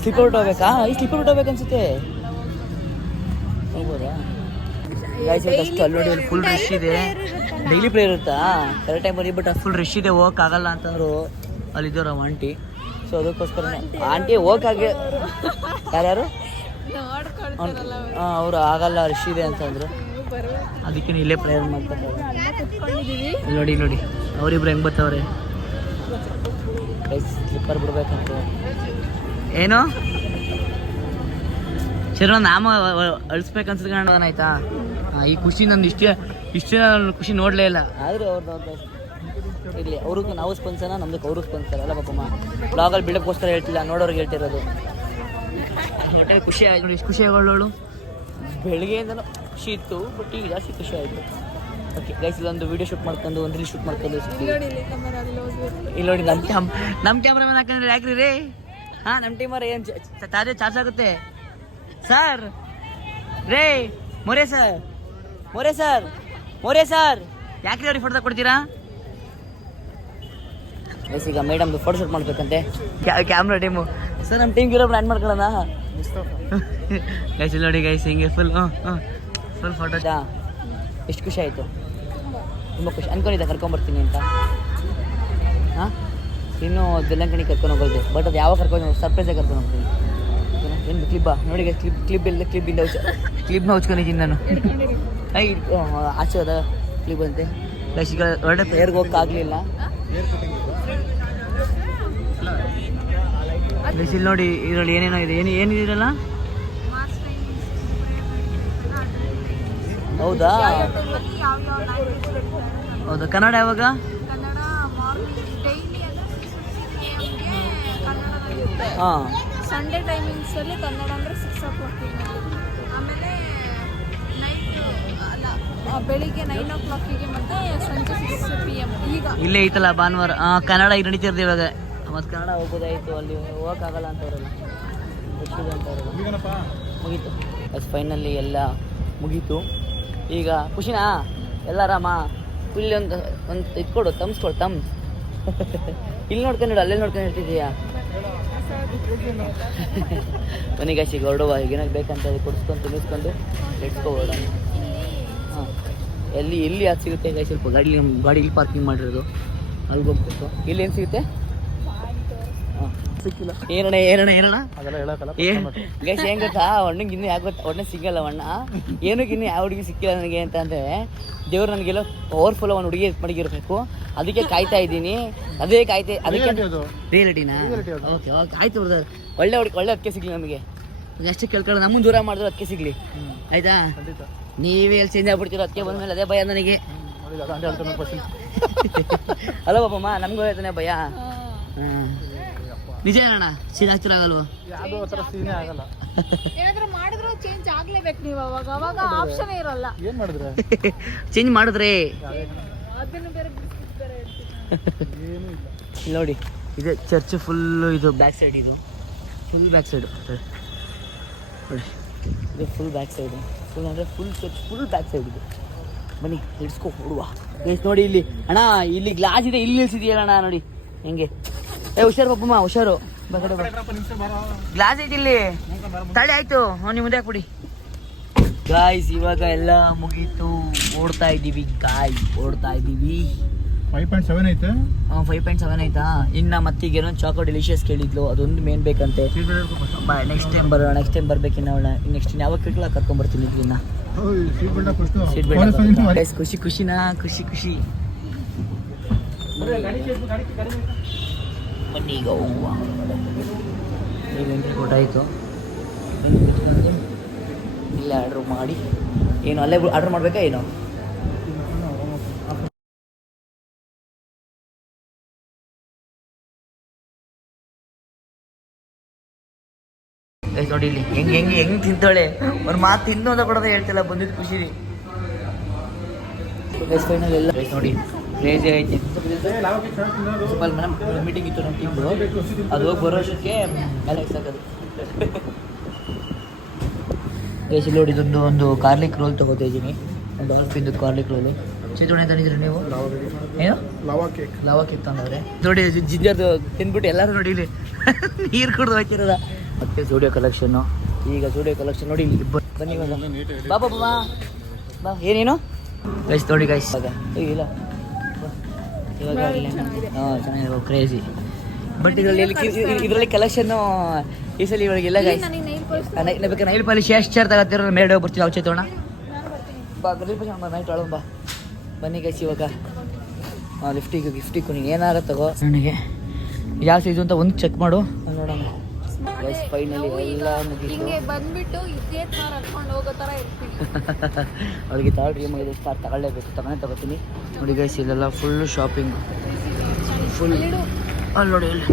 ಸ್ಲಿಪ್ ಔಟ್ ಹೋಗ್ಬೇಕಾ ಈ ಸ್ಲಿಪ್ ಔಟ್ ಹೋಗ್ಬೇಕು ಅನ್ಸುತ್ತೆ ಹೋಗ್ಬೋದಾ ಗೈಸ್ ಅಷ್ಟು ಅಲ್ಲಿ ನೋಡಿ ಫುಲ್ ರಶ್ ಇದೆ. ಡೈಲಿ ಪ್ರೇಯರ್ ಇರುತ್ತಾ? ಕರೆಕ್ಟ್ ಟೈಮ್ ಬರೀ ಬಟ್ ಫುಲ್ ರಶ್ ಇದೆ ಹೋಗಕ್ ಆಗಲ್ಲ ಅಂತಂದ್ರು ಅಲ್ಲಿ ಇದ್ದವ್ರು ನಮ್ಮ ಆಂಟಿ ಸೊ ಅದಕ್ಕೋಸ್ಕರ ಆಂಟಿ ಹೋಗಕ್ಕಾಗೆ ಯಾರ್ಯಾರು? ಅವರು. ಆಗಲ್ಲ ರಶ್ ಇದೆ ಅಂತಂದ್ರು. ಅದಕ್ಕೆ ಇಲ್ಲೇ ಪ್ರೇಯರ್ ಮಾಡ್ತಾರೆ ನೋಡಿ ನೋಡಿ. ಅವರಿಬ್ರು ಹೆಂಗ್ ಬರ್ತಾವ್ರೆ ಸ್ಲಿಪ್ಪರ್ ಬಿಡ್ಬೇಕಂತ. ಏನು? ಶರೀರ ನಾಮ ಅಳಿಸ್ಬೇಕು ಅನ್ಸುತ್ತೆ ಆಯ್ತಾ? ಹಾ, ಈ ಖುಷಿ ನಂದು ಇಷ್ಟೇ ಇಷ್ಟೇ ನಾನು ಖುಷಿ ನೋಡಲೇ ಇಲ್ಲ. ಆದರೂ ಅವ್ರದ್ದು ಇರಲಿ ಅವ್ರಿಗೂ ನಾವು ಸ್ಪಂದನ ನಮ್ದಕ್ಕೆ ಅವ್ರಿಗೆ ಸ್ಪಂದನ ಅಲ್ಲ ಪಾಪಮ್ಮ ಬ್ಲಾಗಲ್ಲಿ ಬಿಡಕ್ಕೋಸ್ಕರ ಹೇಳ್ತಿಲ್ಲ ನೋಡೋರಿಗೆ ಹೇಳ್ತಿರೋದು. ಒಟ್ಟಲ್ಲಿ ಖುಷಿ ಆಯ್ತು ನೋಡಿ ಎಷ್ಟು ಖುಷಿ ಆಗೋಳು ಬೆಳಿಗ್ಗೆಯಿಂದನೂ ಖುಷಿ ಇತ್ತು ಬಟ್ ಈಗ ಜಾಸ್ತಿ ಖುಷಿ ಆಯಿತು. ಓಕೆ ಗೈಸ್ ಇದೊಂದು ವಿಡಿಯೋ ಶೂಟ್ ಮಾಡ್ಕೊಂಡು ಒಂದು ರೀಲ್ ಶೂಟ್ ಮಾಡ್ಕೊಂಡು ಇಲ್ಲಿ ನೋಡಿ ನಮ್ಮ ಕ್ಯಾಮ್ ನಮ್ಮ ಕ್ಯಾಮ್ರಾಮನ್ ಹಾಕಂದ್ರೆ ಯಾಕ್ರಿ ರೇ? ಹಾಂ ನಮ್ಮ ಟೀಮರ್ ಏನು ಚಾರ್ಜ್ ಚಾರ್ಜ್ ಆಗುತ್ತೆ? ಸರ್ ರೇ More sir More sir More sir ಯಾಕ್ರಿ ಅವ್ರಿಗೆ ಫೋಟೋ ಕೊಡ್ತೀರಾ ಎಸ್ ಈಗ ಮೇಡಮ್ದು ಫೋಟೋ ಶೂಟ್ ಮಾಡ್ಬೇಕಂತೆ. ಕ್ಯಾಮ್ರಾ ಟೀಮು ಸರ್ ನಮ್ಮ ಟೀಮ್ ಇರೋ ಬ್ರ್ಯಾಂಡ್ ಮಾಡ್ಕೊಳ್ಳೋಣ. ಗೈಸ್ ಇಲ್ಲಿ <laughs> ನೋಡಿ ಗೈಸ್ ಹಿಂಗೆ ಫುಲ್ ಫುಲ್ ಫೋಟೋ ಎಷ್ಟು ಖುಷಿ ಆಯಿತು? ತುಂಬ ಖುಷಿ. ಅನ್ಕೊಂಡಿದ್ದೆ ಕರ್ಕೊಂಬರ್ತೀನಿ ಅಂತ. ಹಾಂ? ಇನ್ನೂ ದೆಲ್ಲಂಕಣಿ ಕರ್ಕೊಂಡು ಹೋಗೋದು. ಬಟ್ ಅದು ಯಾವಾಗ ಕರ್ಕೊಂಡು ಸರ್ಪ್ರೈಸಾಗಿ ಕರ್ಕೊಂಡು ಹೋಗ್ತೀನಿ. ಏನು ಕ್ಲಿಬ್ಬಾ ನೋಡಿ ಕ್ಲಿಪ್ ಕ್ಲಿಪ್ ಇಲ್ಲ ಕ್ಲಿಪ್ಪಿಂದ ಹೌಚ ಕ್ಲಿಪ್ನ ಹೌಚ್ಕೊಂಡಿದ್ದೀನಿ ನಾನು. <laughs> ಐ ಆಚೆ ಹೋದ ಕ್ಲಿಪ್ ಅಂತೆ. ಗೈಸ್ ಈಗ ಒಳ್ಳೆ ಪ್ಲೇಯರ್ಗೆ ಹೋಗಕ್ಕಾಗಲಿಲ್ಲ ಗೈಸ್ ಇಲ್ಲಿ ನೋಡಿ ಇದರಲ್ಲಿ ಏನೇನೋ ಇದೆ. ಏನು ಏನಿದಿರಲ್ಲ ಹೌದಾ? ಹೌದಾ? ಕನ್ನಡ ಯಾವಾಗ? ಹಾಂ. ಸಂಡೇ ಟೈಮಿಂಗ್ಸ್ ಅಲ್ಲಿ ಕನ್ನಡ ಅಂದ್ರೆ ಸಿಕ್ಸ್ ಓ ಕ್ಲಾಕ್ ಆಮೇಲೆ ನೈಟ್ ಅಲ್ಲ ಆ, ಬೆಳಿಗ್ಗೆ ನೈನ್ ಓ ಕ್ಲಾಕಿಗೆ ಮತ್ತೆ ಸಂಜೆ ಸಿಕ್ಸ್ ಪಿ ಎಂ ಈಗ. ಇಲ್ಲೇ ಐತಲ್ಲ ಭಾನುವಾರ? ಹಾಂ ಕನ್ನಡ ಈಗ ನಡೀತಿರೋದು ಇವಾಗ. ಮತ್ತು ಕನ್ನಡ ಹೋಗೋದಾಯಿತು ಅಲ್ಲಿ ಹೋಗೋಕ್ಕಾಗಲ್ಲ ಅಂತವ್ರಲ್ಲ. ಗೊತ್ತಿದೆ ಅಂತವ್ರಲ್ಲ. ಮುಗೀತು. ಅದು ಫೈನಲ್ಲಿ ಎಲ್ಲ ಮುಗೀತು. ಈಗ ಖುಷಿನಾ? ಎಲ್ಲ ರಾಮ ಇಲ್ಲಿ ಒಂದು ಒಂದು ಇಟ್ಕೊಡು ತಮ್ಸ್ ಕೊಡು ತಮ್ <laughs> ಇಲ್ಲಿ ನೋಡ್ಕೊಂಡು ಅಲ್ಲೇ ನೋಡ್ಕೊಂಡು ಇರ್ತಿದ್ದೀಯಾ? <laughs> ಮನೆಗೆ ಈಗ ಹೊರಡುವ ಈಗೇನಾಗ ಬೇಕಂತ ಅದು ಕೊಡಿಸ್ಕೊಂಡು ತಿನ್ನಿಸ್ಕೊಂಡು ಎಡ್ಸ್ಕೊ ಹೊರಡೋಣ ಹಾಂ. ಎಲ್ಲಿ ಎಲ್ಲಿ ಅದು ಸಿಗುತ್ತೆ ಗಾಡಿ ಗಾಡಿ ಇಲ್ಲಿ ಪಾರ್ಕಿಂಗ್ ಮಾಡಿರೋದು. ಅಲ್ಲಿಗೆ ಹೋಗ್ಬೇಕು ಇಲ್ಲಿ ಏನು ಸಿಗುತ್ತೆ? ಸಿಕ್ಕಿಲ್ಲ. ಏನಣ್ಣ ಏನಣ್ಣ ಏನಣ್ಣ? ಅದೆಲ್ಲ ಹೇಳಕ್ಕಲ್ಲ ಏನ್ ಗೈಸ್ ಹೆಂಗ್ ಗೊತ್ತಾ? ಒಣ್ಣಗೆ ಇನ್ನೂ ಯಾಕೆ ಗೊತ್ತಾ ಒಣ್ಣೆ ಸಿಗಲ್ಲ ಅಣ್ಣ ಏನಕ್ಕೆ ಇನ್ನೂ ಯಾವ ಹುಡುಗಿ ಸಿಕ್ಕಿಲ್ಲ ನನಗೆ ಅಂತಂದ್ರೆ ದೇವ್ರು ನನಗೆಲ್ಲ ಪವರ್ಫುಲ್ ಒಂದು ಹುಡುಗಿ ಮಡಗಿರ್ಬೇಕು. ಅದಕ್ಕೆ ಕಾಯ್ತಾ ಇದ್ದೀನಿ. ಅದೇ ಕಾಯ್ತೆ ಅದಕ್ಕೆ ರಿಯಾಲಿಟಿನಾ ಓಕೆ ಓಕೆ ಆಯ್ತು ಬ್ರದರ್ ಒಳ್ಳೆ ಹುಡುಗಿ ಒಳ್ಳೆ ಅದಕ್ಕೆ ಸಿಗ್ಲಿ ನಮಗೆ. ಎಷ್ಟು ಕೇಳ್ಕೊಳ್ಳೋ ನಮ್ಮನ್ನು ದೂರ ಮಾಡಿದ್ರು ಅದಕ್ಕೆ ಸಿಗ್ಲಿ. ಆಯ್ತಾ? ನೀವೇ ಎಲ್ಲಿ ಚೇಂಜ್ ಆಗ್ಬಿಡ್ತೀರೋ ಅದಕ್ಕೆ ಬಂದ್ಮೇಲೆ ಅದೇ ಭಯ ನನಗೆ. <laughs> ಅಲ್ಲ ಪಾಪಮ್ಮ ನಮಗೂ ಹೇಳ್ತಾನೆ ಭಯ. ಹ್ಮ್. ನಿಜ ಅಣ್ಣ ಸೀನ್ ಆಗ್ತಿರಾಗಲ್ವ ಯಾವುದೋ ಒಂಥರ ಥರ ಸೀನೇ ಆಗಲ್ಲ. <laughs> ಏನಾದ್ರೂ ಮಾಡಿದ್ರು ಚೇಂಜ್ ಆಗ್ಲೇಬೇಕು ನೀವು ಅವಾಗ ಅವಾಗ ಆಪ್ಷನ್ ಇರಲ್ಲ. ಏನು ಮಾಡಿದ್ರೆ? <laughs> ಚೇಂಜ್ ಮಾಡಿದ್ರೆ. ಅದನ್ನು ಬೇರೆ ಬಿಸ್ಕೆಟ್ ಬೇರೆ ಇರ್ತೀನಿ ಏನೂ ಇಲ್ಲ. ಇಲ್ಲಿ ನೋಡಿ ಇದೆ ಚರ್ಚ್ ಫುಲ್ಲು ಇದು ಬ್ಯಾಕ್ ಸೈಡ್ ಇದು. ಫುಲ್ ಬ್ಯಾಕ್ ಸೈಡು ನೋಡಿ ಇದು ಫುಲ್ ಬ್ಯಾಕ್ ಸೈಡು ಫುಲ್ ಅಂದರೆ full church full back side ಇದು. ಬನ್ನಿ ಹಿಡ್ಸ್ಕೊ ಹೊಡುವ ನೋಡಿ ಇಲ್ಲಿ ಅಣ್ಣ ಇಲ್ಲಿ ಗ್ಲಾಸ್ ಇದೆ ಇಲ್ಲಿ ನಿಲ್ಸಿದೆಯಲ್ಲ ಅಣ್ಣ ನೋಡಿ. ಹೆಂಗೆ? ಏ ಹುಷಾರು ಪಾಪಮ್ಮ ಹುಷಾರು. ಬಾ ಗ್ಲಾಸ್ ಐತಿ ಇಲ್ಲಿ. ತಳಿ ಆಯ್ತು. ಅವ್ನು ಮುಂದೆ ಹಾಕ್ಬಿಡಿ. ಗಾಯ್ಸ್ ಇವಾಗ ಎಲ್ಲ ಮುಗೀತು. ಓಡ್ತಾ ಇದ್ದೀವಿ ಗಾಯ್ ಓಡ್ತಾ ಇದ್ದೀವಿ. ಫೈವ್ ಪಾಯಿಂಟ್ ಸೆವೆನ್ ಐತೆ? ಫೈವ್ ಪಾಯಿಂಟ್ ಸೆವೆನ್ ಆಯ್ತಾ ಇನ್ನ ಮತ್ತೀಗ ಏನೋ ಚಾಕೋ ಡೆಲಿಷಿಯಸ್ ಕೇಳಿದ್ಲು. ಅದೊಂದು ಮೇನ್ ಬೇಕಂತೆ. ನೆಕ್ಸ್ಟ್ ಟೈಮ್ ಬರೋಣ ನೆಕ್ಸ್ಟ್ ಟೈಮ್ ಬರ್ಬೇಕಿನ್ನ ಅವಳ ನೆಕ್ಸ್ಟ್ ಯಾವಾಗ ಕೇಳಲ್ಲ ಕರ್ಕೊಂಬರ್ತೀನಿ ಇದನ್ನ ಸೀಟ್ ಬೆಲ್ಟ್ ಖುಷಿ ಖುಷಿನಾ? ಖುಷಿ ಖುಷಿ. ಈಗ ಹೋಗುವ. ಎಂಟ್ರಿ ಕೊಟ್ಟಾಯಿತು ಇಲ್ಲ ಆರ್ಡ್ರ್ ಮಾಡಿ. ಏನು ಅಲ್ಲೇ ಆರ್ಡ್ರ್ ಮಾಡಬೇಕಾ ಏನು? ನೋಡಿ ಇಲ್ಲಿ ಹೆಂಗ್ ಹೆಂಗ್ ಹೆಂಗ್ ತಿಂತಾಳೆ? ಒಂದು ಮಾತು ತಿನ್ನು ಅಂತ ಕೊಡೋದೇ ಹೇಳ್ತಿಲ್ಲ ಬಂದಿದ್ ಖುಷಿ ಗೈಸ್ ಫೈನಲ್ ಎಲ್ಲ ನೋಡಿ. ಕ್ರೇಜಿ ಐತಿ. ಸ್ವಲ್ಪ ಮೇಡಮ್ ಮೀಟಿಂಗ್ ಇತ್ತು ನಮ್ಮ ಟೀಮ್ದು ಅದು ಹೋಗಿ ಬರೋ ಅಷ್ಟಕ್ಕೆ ಮೇಲೆ ಸಾಕದು ಎ ಸಿ ನೋಡಿ ಇದೊಂದು ಒಂದು ಕಾರ್ಲಿಕ್ ರೋಲ್ ತಗೋತಾ ಇದ್ದೀನಿ. ಡಾಲ್ಫಿಂದು ಕಾರ್ಲಿಕ್ ರೋಲು ಚಿತ್ರಣೆ ತಂದಿದ್ರಿ ನೀವು? ಏನು? ಲವಾ ಕೇಕ್ ಲವ ಕೇಕ್ ತಂದವ್ರೆ. ನೋಡಿ ಜಿಂಜರ್ದು ತಿಂದ್ಬಿಟ್ಟು ಎಲ್ಲರೂ ನೋಡಿ ಇಲ್ಲಿ. <laughs> ನೀರು ಕುಡಿದು ಹಾಕಿರೋದ. ಮತ್ತೆ ಸ್ಟುಡಿಯೋ ಕಲೆಕ್ಷನ್ನು ಈಗ ಸ್ಟುಡಿಯೋ ಕಲೆಕ್ಷನ್ ನೋಡಿ ಇಲ್ಲಿ ಬನ್ನಿ ಬಾಬಾ ಬಾ ಬಾ ಬಾ, ಬಾ ಬಾ. ಏನೇನು? ಗೈಸ್ ನೋಡಿ ಗೈಸ್ ಇಲ್ಲ. ಇವಾಗ ಹಾಂ ಚೆನ್ನಾಗಿದೆ ಕ್ರೇಜಿ ಬಟ್ ಇದರಲ್ಲಿ ಇದರಲ್ಲಿ ಕಲೆಕ್ಷನ್ನು ಈ ಸಲ ಗೈಸ್ ನನಗೆ ನೈಲ್ ಪಾಲಿಶ್ ಬೇಕಾದ್ರೆ ನೈಲ್ ಪಾಲಿಶ್ ಎಷ್ಟು ಚೇರ್ ತಗೋತಿರೋ ಮೇಲ್ಗಡೆ ಬರ್ತೀವಿ ನಾನು ಬರ್ತೀನಿ. ಬಾ ಬಾ ನೈಟ್ ಒಳಗೆ ಬಾ. ಬನ್ನಿ ಗೈಸ್ ಇವಾಗ. ಹಾಂ ಲಿಫ್ಟಿಗೆ ಗಿಫ್ಟಿಗೆ ನೀನು ಏನಾರ ತಗೋ. ನನಗೆ ಯಾವ ಸೈಜು ಅಂತ ಒಂದು ಚೆಕ್ ಮಾಡು. ನೋಡೋಣ. ಗೈಸ್ ಫೈನಲಿ ಎಲ್ಲ ಮುಗಿತು. ಹಿಂಗೆ ಬಂದ್ಬಿಟ್ಟು ಇದೇ ತರ ಹತ್ಕೊಂಡು ಹೋಗೋ ತರ ಇರ್ತೀನಿ <laughs> ಅವಳಿಗೆ ತಾಳ್ರಿ ಇದೆ ಸ್ಟಾರ್ ತಗೊಳ್ಳೇಬೇಕು ತಗೊಂಡೇ ತಗೋತೀನಿ ನೋಡಿ ಗೈಸ್ ಇಲ್ಲೆಲ್ಲ ಫುಲ್ ಶಾಪಿಂಗ್ ಫುಲ್ ಅಲ್ಲಿ ನೋಡಿ ಅಲ್ಲಿ